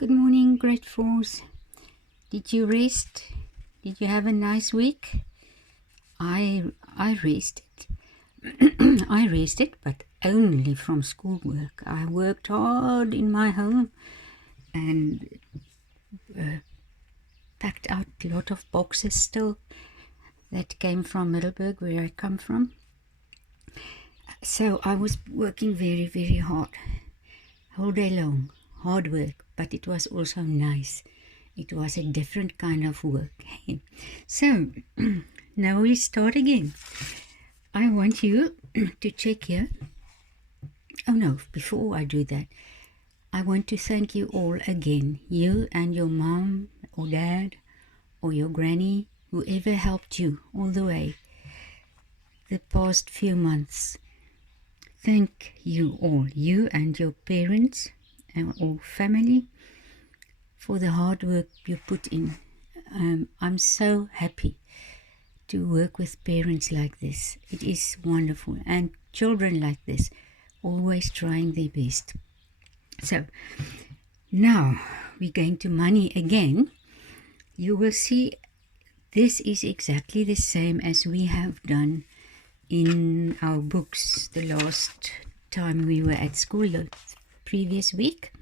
Good morning, grade fours. Did you rest? Did you have a nice week? I rested. I rested, but only from schoolwork. I worked hard in my home and packed out a lot of boxes still that came from Middelburg, where I come from. So I was working very, very hard, whole day long. Hard work, but it was also nice. It was a different kind of work. So now we start again. I want you to check here. Oh no, before I do that, I want to thank you all again. You and your mom or dad or your granny, whoever helped you all the way the past few months. Thank you all, you and your parents or family, for the hard work you put in. I'm so happy to work with parents like this. It is wonderful. And children like this, always trying their best. So, now we're going to money again. You will see this is exactly the same as we have done in our books the last time we were at school, the previous week.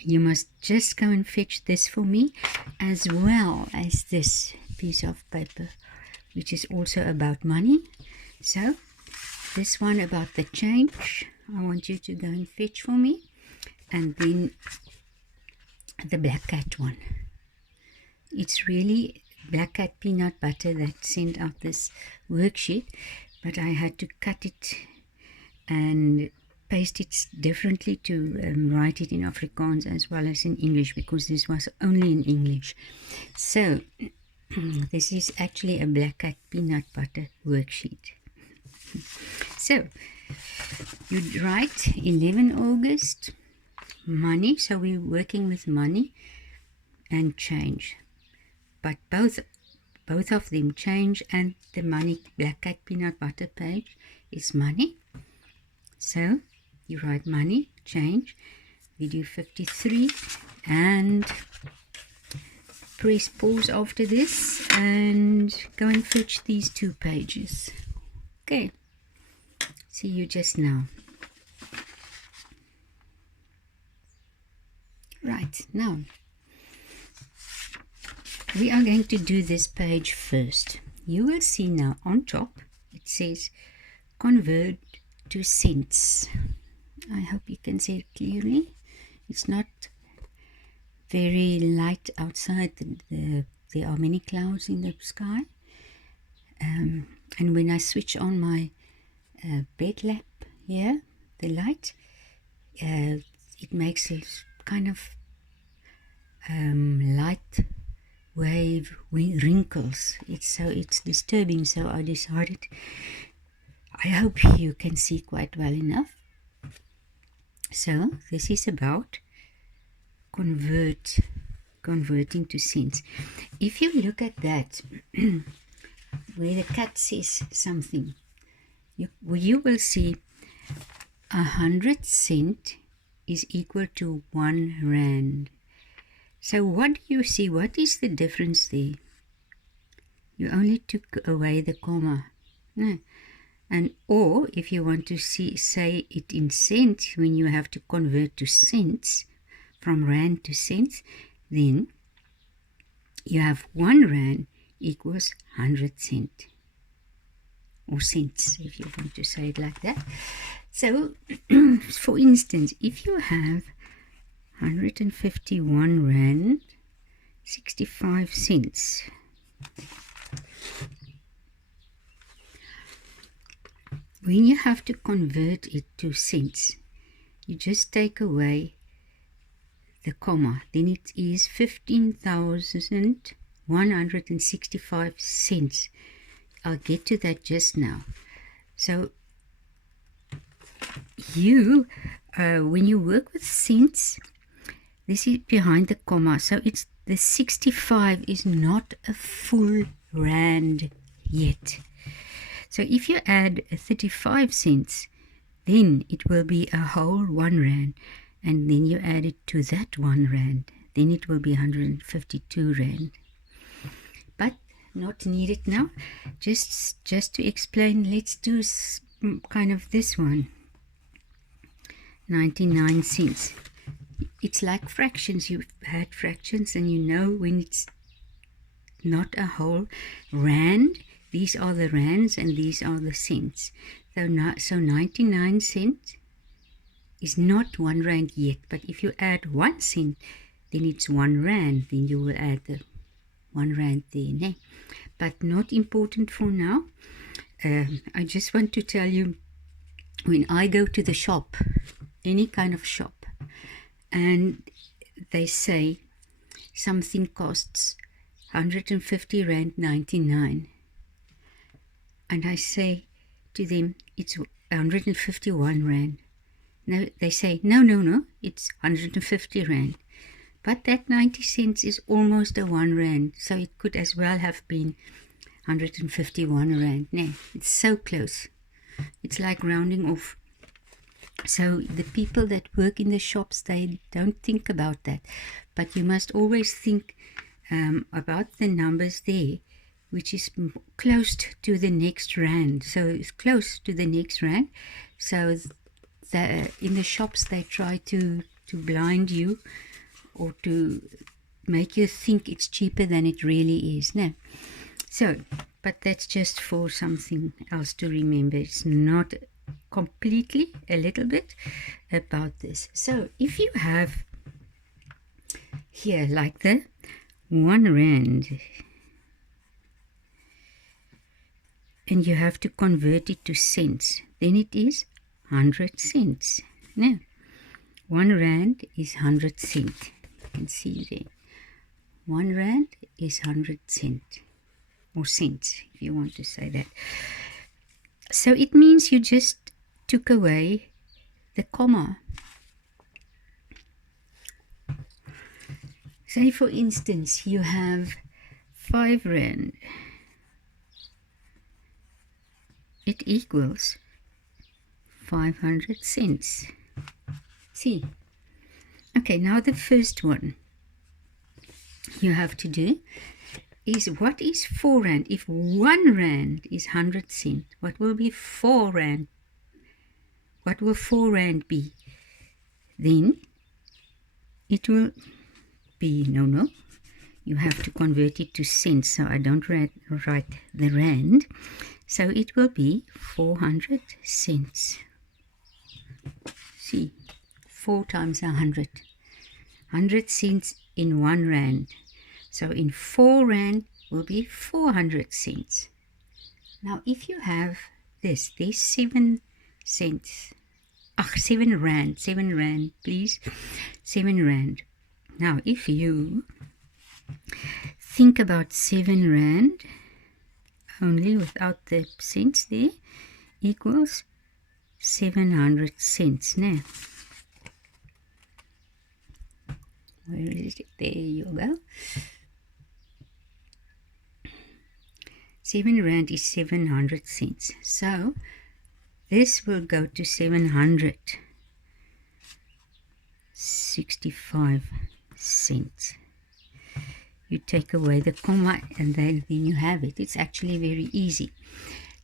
You must just go and fetch this for me, as well as this piece of paper, which is also about money. So this one about the change, I want you to go and fetch for me. And then the Black Cat one. It's really Black Cat peanut butter that sent out this worksheet, but I had to cut it and paste it differently to write it in Afrikaans as well as in English, because this was only in English. So this is actually a Black Cat peanut butter worksheet. So you write 11 August, money. So we're working with money and change, but both of them, change and the money Black Cat peanut butter page, is money. So you write money, change, video 53, and press pause after this and go and fetch these 2 pages. Okay, see you just now. Right, now we are going to do this page first. You will see now on top it says convert to cents. I hope you can see it clearly. It's not very light outside. There are many clouds in the sky. And when I switch on my bed lamp here, the light, it makes a kind of light wave wrinkles. It's disturbing, so I decided, I hope you can see quite well enough. So this is about converting to cents. If you look at that, where the cat says something, you will see 100 cents is equal to 1 rand. So what do you see? What is the difference there? You only took away the comma. No. And or if you want to say it in cents, when you have to convert to cents, from rand to cents, then you have 1 rand equals 100 cents, or cents, if you want to say it like that. So, for instance, if you have 151 rand 65 cents, when you have to convert it to cents, you just take away the comma. Then it is 15,165 cents. I'll get to that just now. So when you work with cents, this is behind the comma. So it's the 65 is not a full rand yet. So if you add 35 cents, then it will be a whole 1 rand. and then you add it to that 1 rand, then it will be 152 rand. But not needed now. Just to explain, let's do kind of this one. 99 cents. It's like fractions. You've had fractions and you know when it's not a whole rand. These are the rands and these are the cents. So 99 cents is not 1 rand yet. But if you add 1 cent, then it's 1 rand. Then you will add the 1 rand there. Ne? But not important for now. I just want to tell you, when I go to the shop, any kind of shop, and they say something costs 150 rand 99, and I say to them it's 151 rand. No, they say no, it's 150 rand. But that 90 cents is almost a 1 rand, so it could as well have been 151 rand. No, it's so close. It's like rounding off. So the people that work in the shops, they don't think about that. But you must always think about the numbers there, which is close to the next rand. So it's close to the next rand. So in the shops, they try to blind you or to make you think it's cheaper than it really is. No. So, but that's just for something else to remember. It's not completely, a little bit about this. So if you have here like the 1 rand and you have to convert it to cents, then it is 100 cents. Now 1 rand is 100 cents. You can see there 1 rand is 100 cents, or cents if you want to say that. So it means you just took away the comma. Say for instance you have 5 rand. It equals 500 cents. See? Okay, now the first one you have to do is, what is 4 rand? If 1 rand is 100 cents, what will be 4 rand? What will 4 rand be? Then it will be, no, you have to convert it to cents, so I don't write the rand. So it will be 400 cents. See, 4 times 100. 100 cents in 1 rand. So in 4 rand will be 400 cents. Now if you have this, there's 7 cents. 7 rand, please. 7 rand. Now if you think about 7 rand, only without the cents there, equals 700 cents. Now, where is it? There you go. 7 rand is 700 cents. So this will go to 765 cents. You take away the comma and then you have it. It's actually very easy.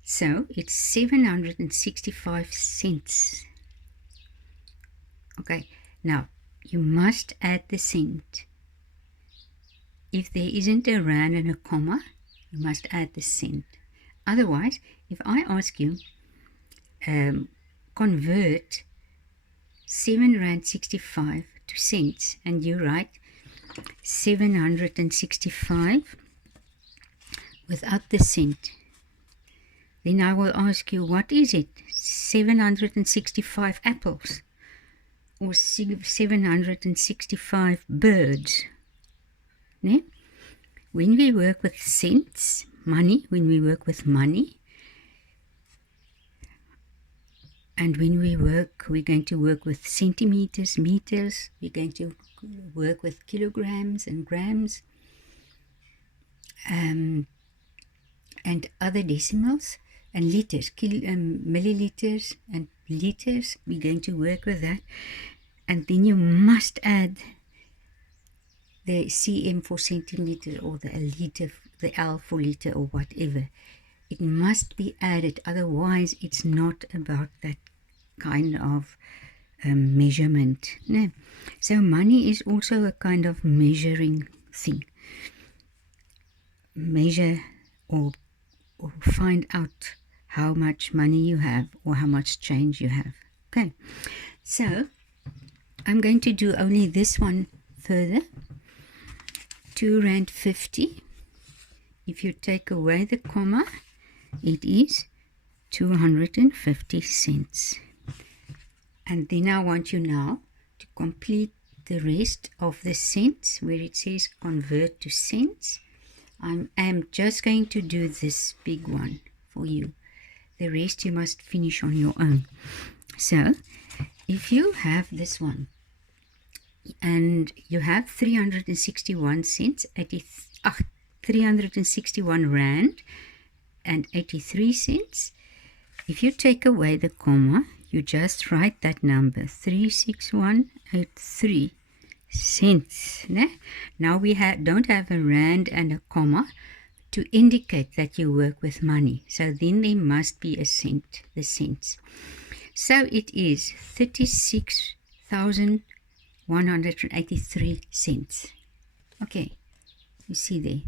So it's 765 cents. Okay, now you must add the cent. If there isn't a rand and a comma, you must add the cent. Otherwise, if I ask you, convert 7 rand 65 to cents, and you write 765 without the cent, then I will ask you, what is it? 765 apples or 765 birds? Ne? When we work with cents, money, when we work with money, and when we're going to work with centimeters, meters, we're going to work with kilograms and grams, and other decimals, and liters, milliliters and liters. We're going to work with that. and then you must add the cm for centimeter or the liter, the L for liter or whatever. It must be added, otherwise it's not about that kind of measurement. No. So money is also a kind of measuring thing. Measure or find out how much money you have or how much change you have. Okay, so I'm going to do only this one further. R2.50. If you take away the comma, it is 250 cents. And then I want you now to complete the rest of the cents where it says convert to cents. I am just going to do this big one for you. The rest you must finish on your own. So if you have this one and you have 361 cents, 361 rand and 83 cents. If you take away the comma, you just write that number, 36183 cents. Now we don't have a rand and a comma to indicate that you work with money. So then there must be a cent, the cents. So it is 36,183 cents. Okay, you see there.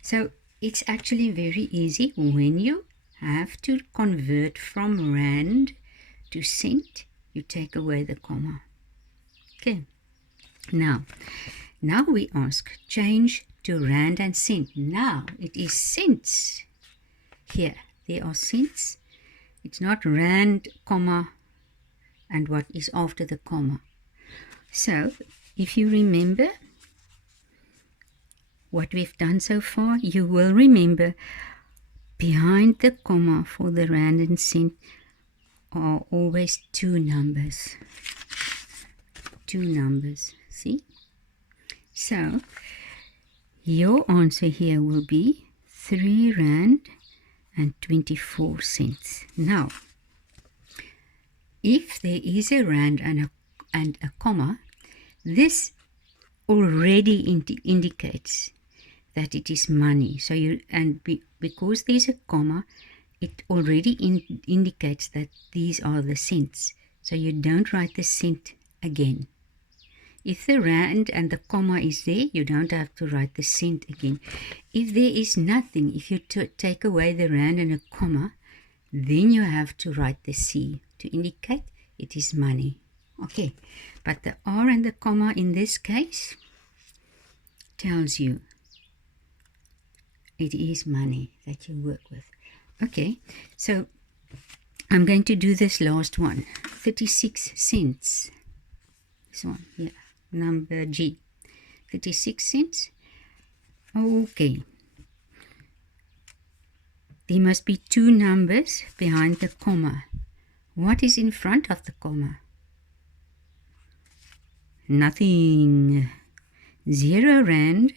So it's actually very easy when you have to convert from rand to cent, you take away the comma. Okay. Now we ask, change to rand and cent. Now it is cents. Here, there are cents. It's not rand, comma, and what is after the comma. So, if you remember what we've done so far, you will remember behind the comma for the rand and cent are always two numbers. Two numbers, see? So, your answer here will be 3 rand and 24 cents. Now, if there is a rand and a comma, this already indicates that it is money. So because there's a comma, it already indicates that these are the cents. So you don't write the cent again. If the rand and the comma is there, you don't have to write the cent again. If there is nothing, if you take away the rand and a comma, then you have to write the C to indicate it is money. Okay, but the R and the comma in this case tells you it is money that you work with. Okay, so I'm going to do this last one, 36 cents. This one here, number G, 36 cents. Okay, there must be two numbers behind the comma. What is in front of the comma? Nothing. 0 rand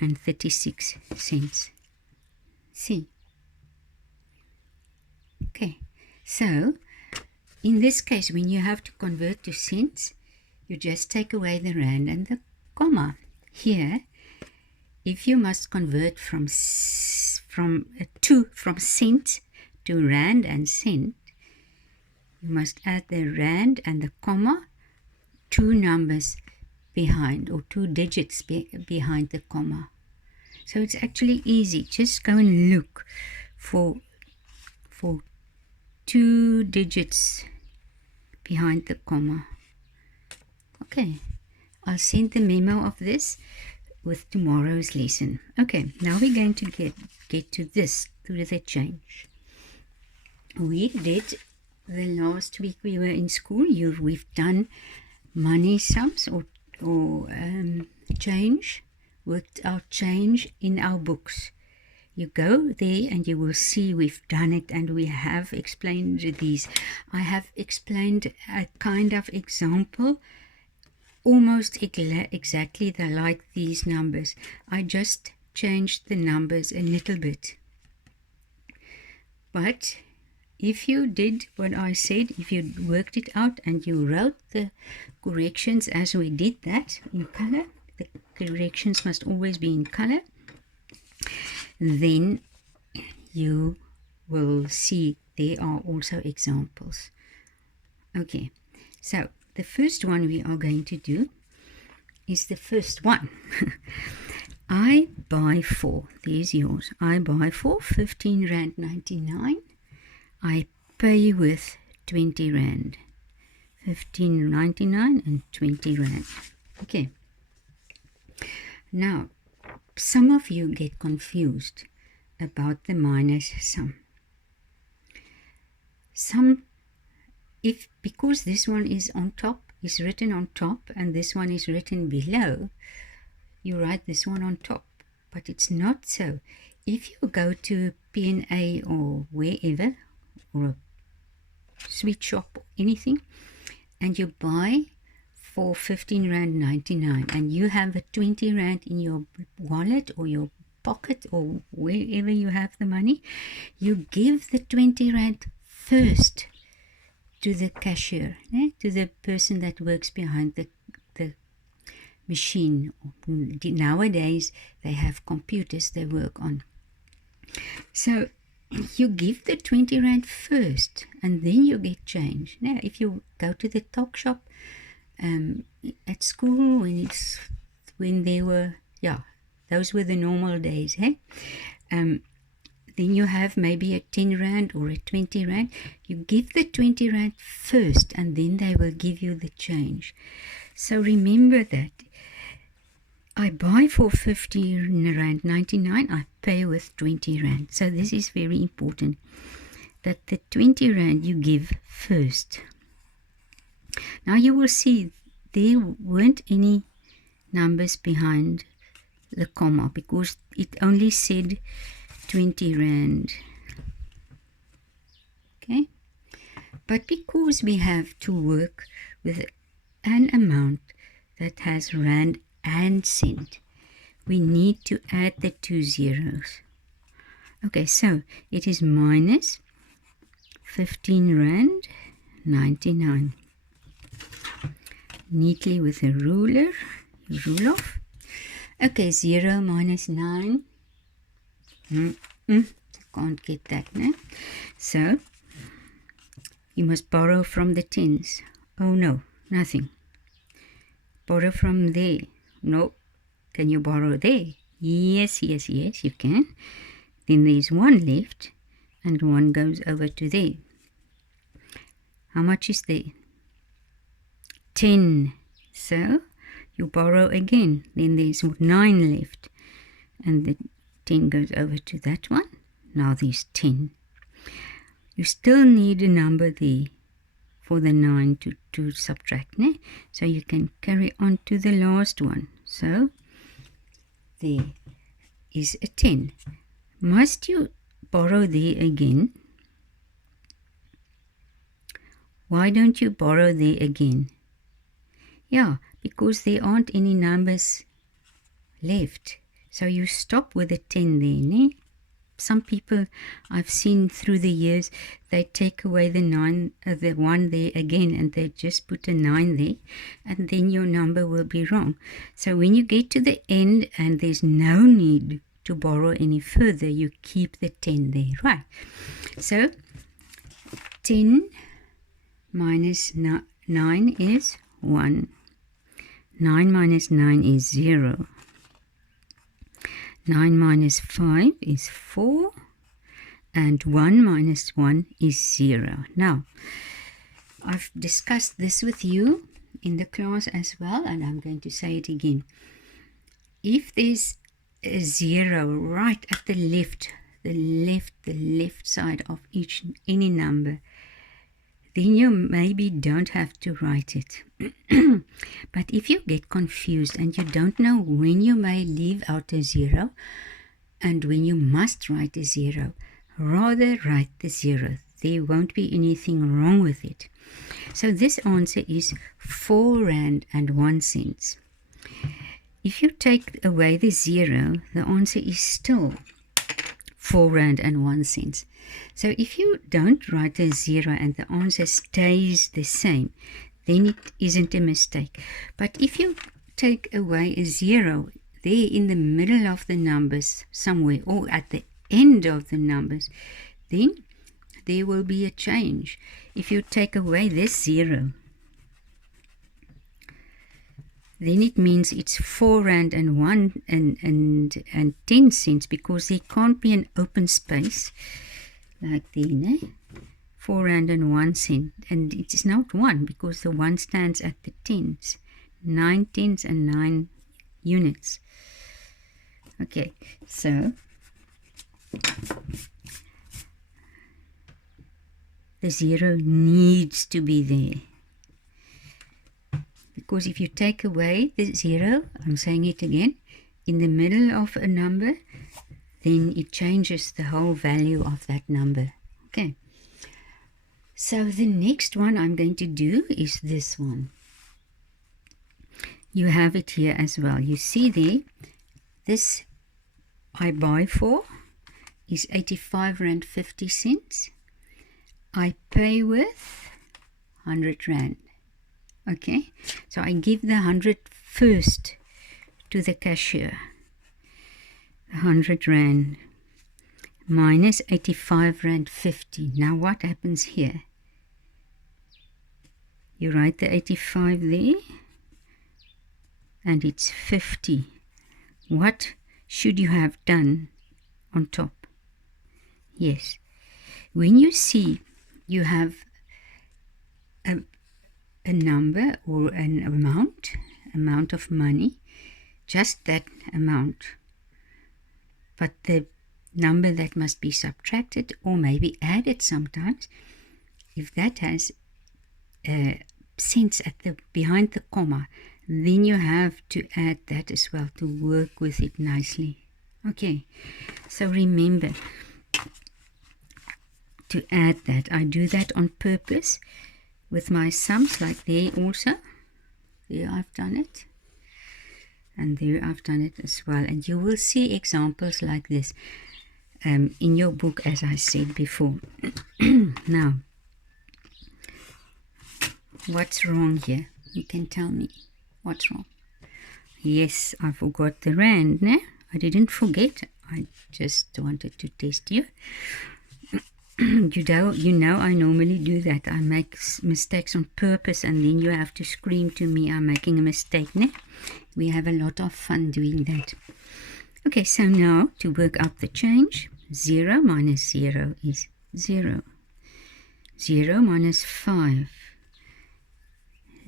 and 36 cents. See? Okay, so in this case, when you have to convert to cents, you just take away the rand and the comma. Here, if you must convert from cent to rand and cent, you must add the rand and the comma, two numbers behind, or two digits behind the comma. So it's actually easy. Just go and look for two digits behind the comma. Okay, I'll send the memo of this with tomorrow's lesson. Okay, now we're going to get to this, to the change. We did, the last week we were in school, we've done money sums or change, worked out change in our books. You go there and you will see we've done it, and we have explained these. I have explained a kind of example, almost exactly like these numbers. I just changed the numbers a little bit. But if you did what I said, if you worked it out and you wrote the corrections as we did that in color, the corrections must always be in color, then you will see there are also examples. Okay, so the first one we are going to do is the first one. I buy for, there's yours, I buy for 15 Rand 99. I pay with 20 Rand. 15.99 and 20 Rand. Okay. Now, some of you get confused about the minus sum. Because this one is on top, is written on top, and this one is written below, you write this one on top, but it's not so. If you go to P&A or wherever, or a sweet shop or anything, and you buy for 15 Rand 99, and you have a 20 Rand in your wallet or your pocket or wherever you have the money, you give the 20 Rand first to the cashier, to the person that works behind the machine. Nowadays they have computers they work on. So you give the 20 Rand first and then you get change. Now if you go to the talk shop at school, when they were, those were the normal days, then you have maybe a 10 Rand or a 20 Rand. You give the 20 Rand first and then they will give you the change. So remember that. I buy for 15 Rand 99, I pay with 20 Rand. So this is very important, that the 20 Rand you give first. Now you will see there weren't any numbers behind the comma because it only said 20 Rand. Okay, but because we have to work with an amount that has Rand and cent, we need to add the 2 zeros. Okay, so it is minus 15 Rand 99. Neatly with a ruler, you rule off. Okay, 0 minus 9. Can't get that, no? So, you must borrow from the tens. Oh no, nothing. Borrow from there. No. Can you borrow there? Yes, you can. Then there's 1 left, and 1 goes over to there. How much is there? 10. So, you borrow again. Then there's 9 left, and the 10 goes over to that one. Now there's 10. You still need a number there for the 9 to subtract, ne? So you can carry on to the last one. So there is a 10. Must you borrow there again? Why don't you borrow there again? Yeah, because there aren't any numbers left. So you stop with a 10 there, ne? Some people I've seen through the years, they take away the 1 there again, and they just put a 9 there, and then your number will be wrong. So when you get to the end and there's no need to borrow any further, you keep the 10 there, right? So 10 minus 9 is 1. 9 minus 9 is 0. 9 minus 5 is 4, and 1 minus 1 is 0. Now, I've discussed this with you in the class as well, and I'm going to say it again. If there's a 0 right at the left side of any number, then you maybe don't have to write it. But if you get confused and you don't know when you may leave out a 0 and when you must write a 0, rather write the 0. There won't be anything wrong with it. So this answer is 4 Rand and 1 cent. If you take away the 0, the answer is still R4.01. So if you don't write a 0 and the answer stays the same, then it isn't a mistake. But if you take away a 0 there in the middle of the numbers somewhere, or at the end of the numbers, then there will be a change. If you take away this 0, then it means it's R4.10, because there can't be an open space like there, né? R4.01, and it is not 1 because the 1 stands at the tens, 9 tens and 9 units. Okay, so the 0 needs to be there. Because if you take away the 0, I'm saying it again, in the middle of a number, then it changes the whole value of that number. Okay. So the next one I'm going to do is this one. You have it here as well. You see there, this I buy for is 85.50 Rand. I pay with 100 Rand. Okay, so I give the 100 first to the cashier. 100 Rand minus 85.50 Rand. Now what happens here? You write the 85 there, and it's 50. What should you have done on top? Yes, when you see you have a number or an amount of money, just that amount, but the number that must be subtracted or maybe added sometimes, if that has cents at the behind the comma, then you have to add that as well to work with it nicely. Okay, so remember to add that. I do that on purpose with my sums, like there also. There I've done it, and there I've done it as well. And you will see examples like this in your book, as I said before. Now, what's wrong here? You can tell me what's wrong. Yes, I forgot the rand. No, I didn't forget. I just wanted to test you. You know I normally do that. I make mistakes on purpose, and then you have to scream to me I'm making a mistake. Ne? We have a lot of fun doing that. Okay, so now to work out the change, 0 minus 0 is 0. 0 minus 5.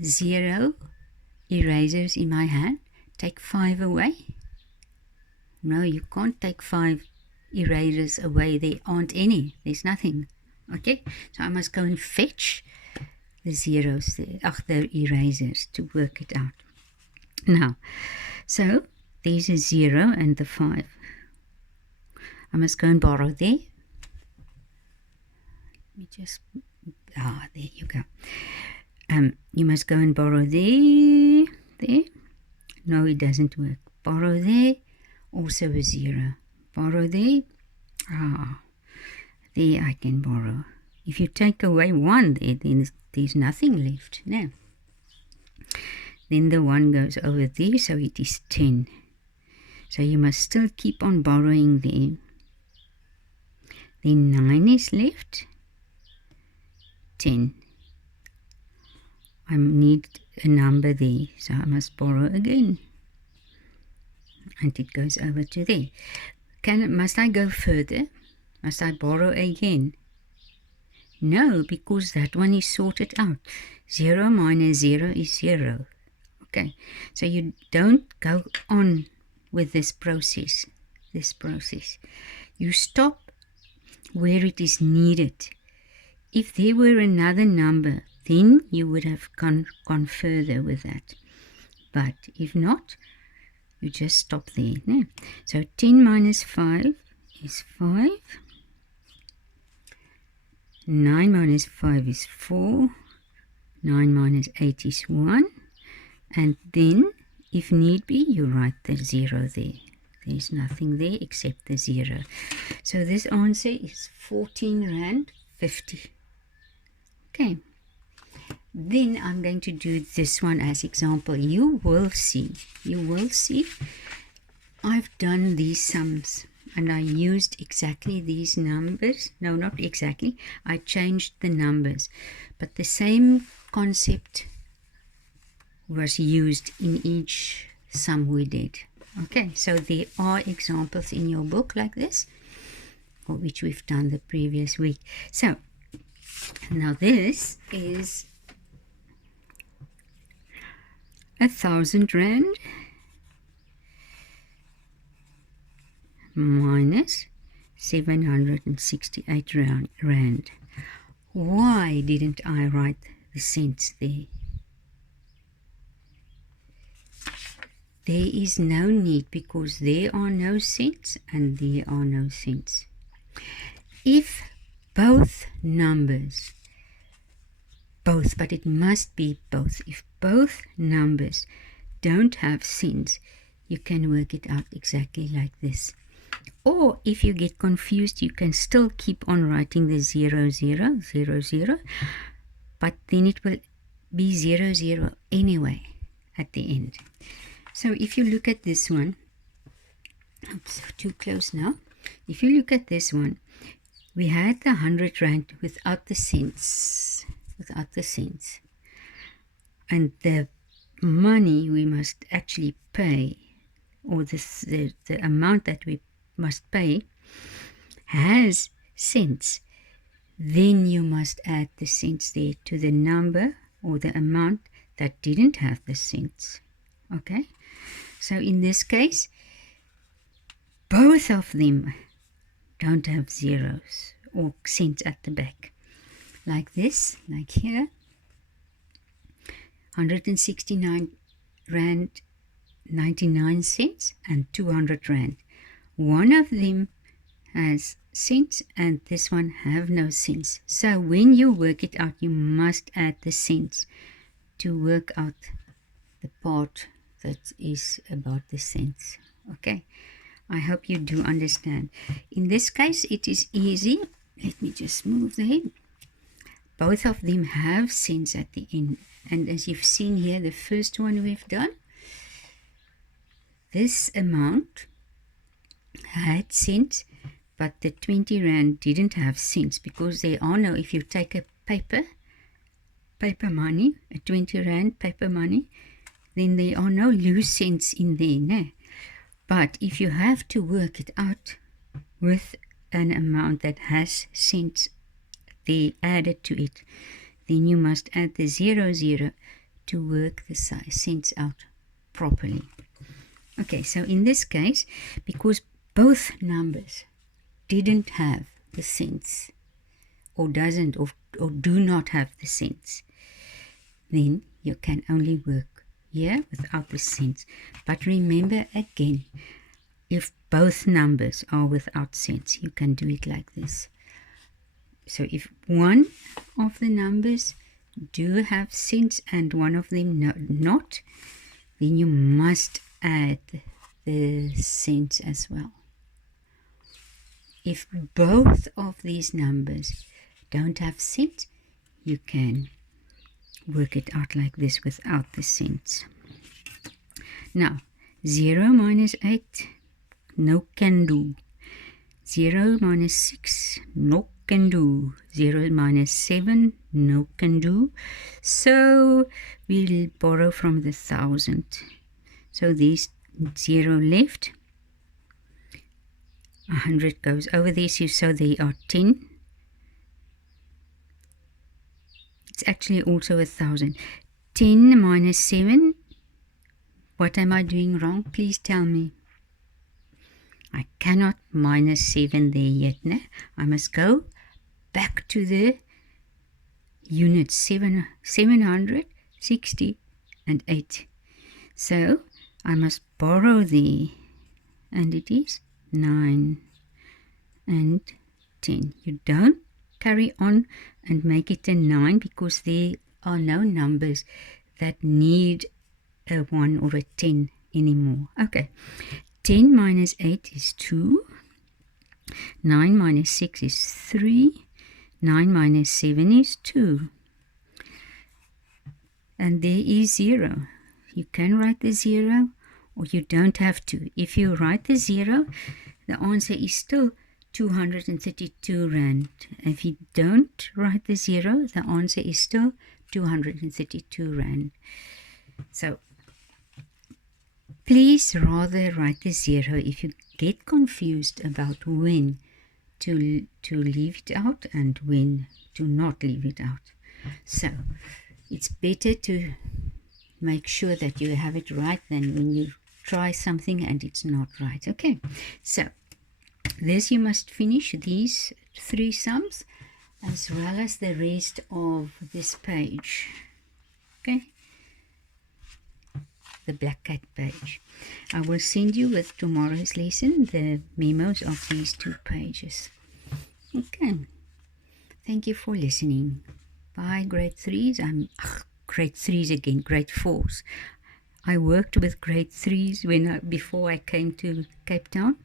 0 erasers in my hand. Take 5 away. No, you can't take 5 erasers away. There aren't any. There's nothing. Okay, so I must go and fetch the zeros there, the erasers, to work it out. Now, so there's a 0 and the 5. I must go and borrow there. Let me just, there you go. You must go and borrow there. No, it doesn't work. Borrow there, also a 0. Borrow there. There I can borrow. If you take away 1 there, then there's nothing left. No. Then the 1 goes over there, so it is 10. So you must still keep on borrowing there. Then 9 is left. 10. I need a number there, so I must borrow again. And it goes over to there. Must I go further? Must I borrow again? No, because that one is sorted out. 0 minus 0 is 0. Okay, so you don't go on with this process. You stop where it is needed. If there were another number, then you would have gone further with that. But if not, you just stop there. No? So 10 minus 5 is 5. 9 minus 5 is 4. 9 minus 8 is 1. And then, if need be, you write the 0 there. There's nothing there except the 0. So this answer is 14 Rand 50. Okay. Then I'm going to do this one as example. You will see I've done these sums and I used exactly these numbers. No, not exactly. I changed the numbers, but the same concept was used in each sum we did. Okay, so there are examples in your book like this, or which we've done the previous week. So now this is 1,000 Rand minus 768 Rand. Why didn't I write the cents there? There is no need, because there are no cents and there are no cents. If both numbers, but it must be both, if both numbers don't have cents, you can work it out exactly like this. Or if you get confused, you can still keep on writing the 0, 0, 0, 0, but then it will be 0, 0 anyway at the end. So if you look at this one, oops, too close now. If you look at this one, we had the 100 Rand without the cents, and the money we must actually pay, or the amount that we must pay, has cents. Then you must add the cents there to the number or the amount that didn't have the cents. Okay, so in this case, both of them don't have zeros or cents at the back. Like this, like here, 169 Rand 99 cents and 200 Rand. One of them has cents and this one have no cents. So when you work it out, you must add the cents to work out the part that is about the cents. Okay, I hope you do understand. In this case, it is easy. Let me just move there. Both of them have cents at the end. And as you've seen here, the first one we've done, this amount had cents, but the 20 Rand didn't have cents, because there are no, if you take a paper money, a 20 Rand paper money, then there are no loose cents in there, no. But if you have to work it out with an amount that has cents they added to it, then you must add the 0, 0 to work the cents out properly. Okay, so in this case, because both numbers didn't have the cents, or doesn't, or do not have the cents, then you can only work here without the cents. But remember again, if both numbers are without cents, you can do it like this. So if one of the numbers do have cents and one of them not, then you must add the cents as well. If both of these numbers don't have cents, you can work it out like this without the cents. Now, 0 minus 8, no can do. 0 minus 6, no can do. 0 minus 7, no can do. So we'll borrow from the 1,000. So there's 0 left. 100 goes over there, so they are 10. It's actually also 1,000. 10 minus 7. What am I doing wrong? Please tell me. I cannot minus 7 there yet. No? I must go back to the units 760 and 8. So I must borrow there, and it is 9 and 10. You don't carry on and make it a 9, because there are no numbers that need a 1 or a 10 anymore. Okay, 10 minus 8 is 2. 9 minus 6 is 3. 9 minus 7 is 2. And there is 0. You can write the 0 or you don't have to. If you write the 0, the answer is still 232 Rand. If you don't write the 0, the answer is still 232 Rand. So please rather write the 0 if you get confused about when to leave it out and when to not leave it out. So it's better to make sure that you have it right than when you try something and it's not right. Okay, so this you must finish these 3 sums as well as the rest of this page. Okay, the black cat page. I will send you with tomorrow's lesson the memos of these 2 pages. Okay, thank you for listening. Bye, grade 3s. Grade 3s again, grade 4s. I worked with grade 3s before I came to Cape Town,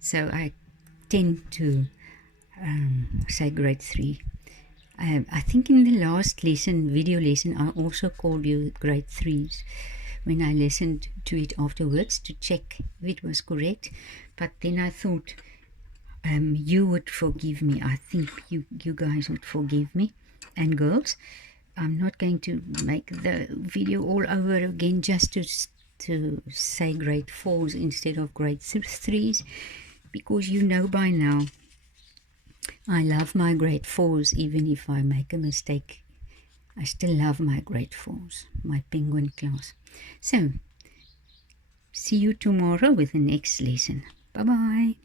so I tend to say grade 3. I think in the last video lesson, I also called you grade 3s when I listened to it afterwards to check if it was correct. But then I thought you would forgive me. I think you guys would forgive me, and girls. I'm not going to make the video all over again just to say grade 4s instead of grade 3s, because you know by now I love my grade 4s. Even if I make a mistake, I still love my grade 4s, my penguin class. So see you tomorrow with the next lesson. Bye bye.